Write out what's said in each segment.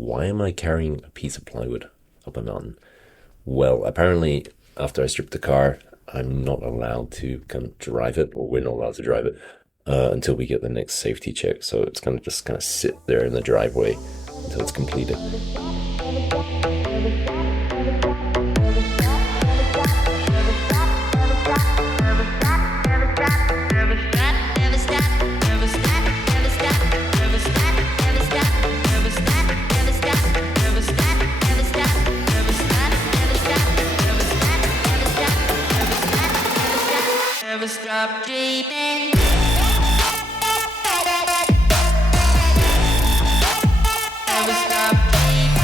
why am I carrying a piece of plywood up a mountain? Well, apparently, after I strip the car, I'm not allowed to kind of drive it, or we're not allowed to drive it until we get the next safety check. So it's gonna just kind of sit there in the driveway until it's completed. Stop dreaming. Never stop dreaming.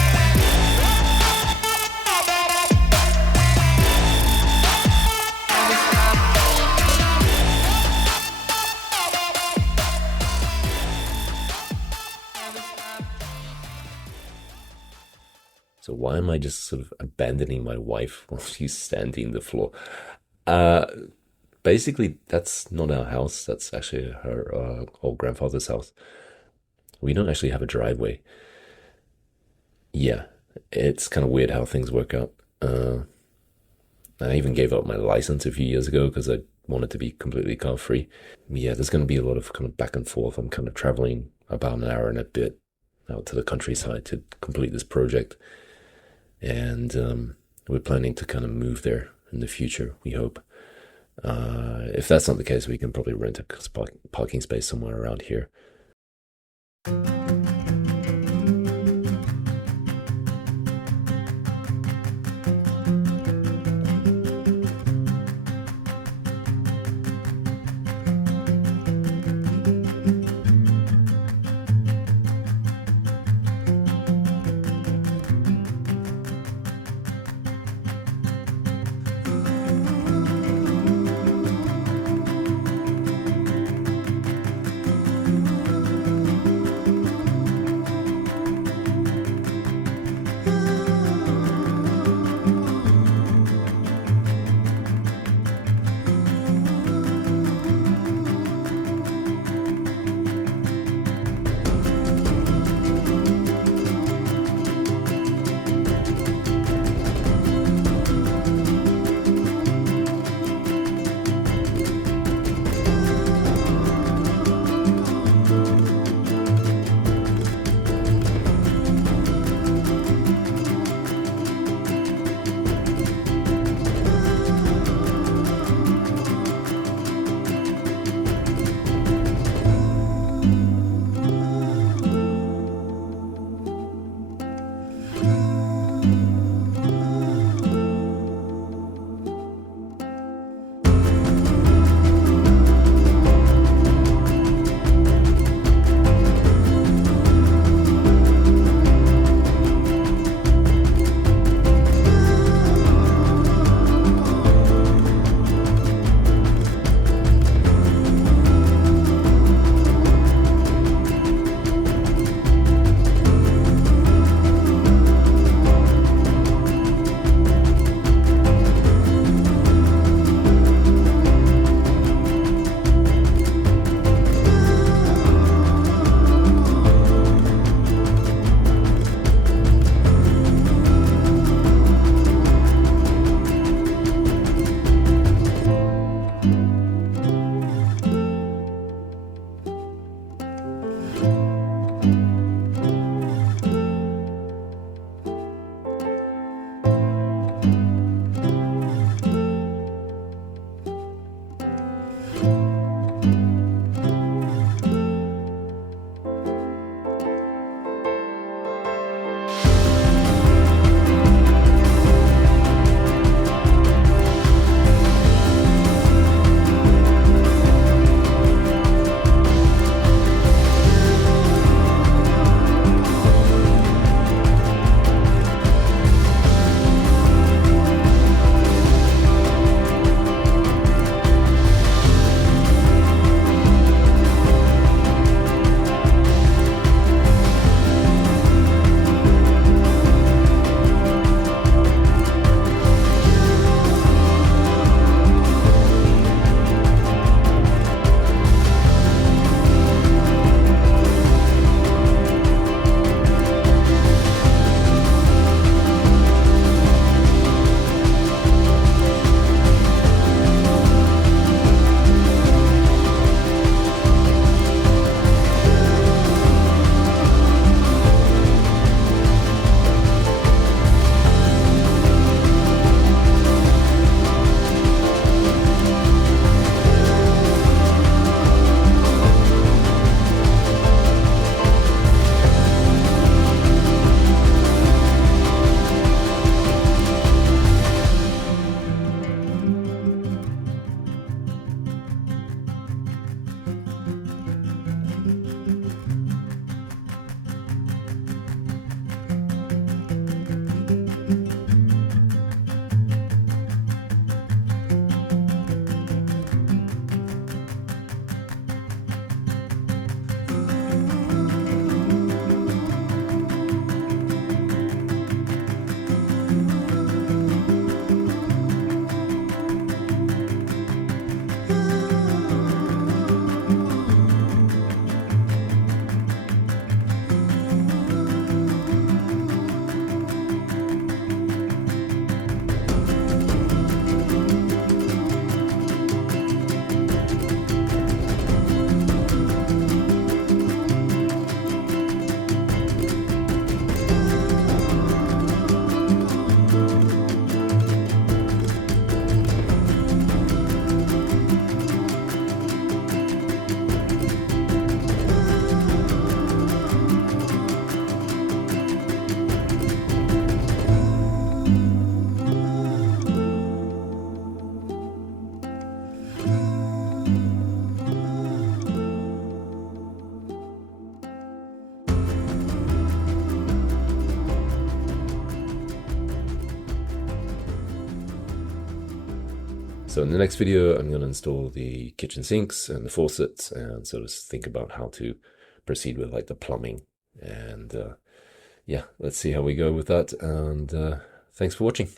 Never stop So why am I just sort of abandoning my wife while she's standing on the floor? Basically, that's not our house. That's actually her old grandfather's house. We don't actually have a driveway. Yeah, it's kind of weird how things work out. I even gave up my license a few years ago because I wanted to be completely car free. Yeah, there's going to be a lot of kind of back and forth. I'm kind of traveling about an hour and a bit out to the countryside to complete this project. And we're planning to kind of move there in the future, we hope. If that's not the case, we can probably rent a parking space somewhere around here. So in the next video, I'm going to install the kitchen sinks and the faucets and sort of think about how to proceed with like the plumbing. And yeah, let's see how we go with that. And thanks for watching.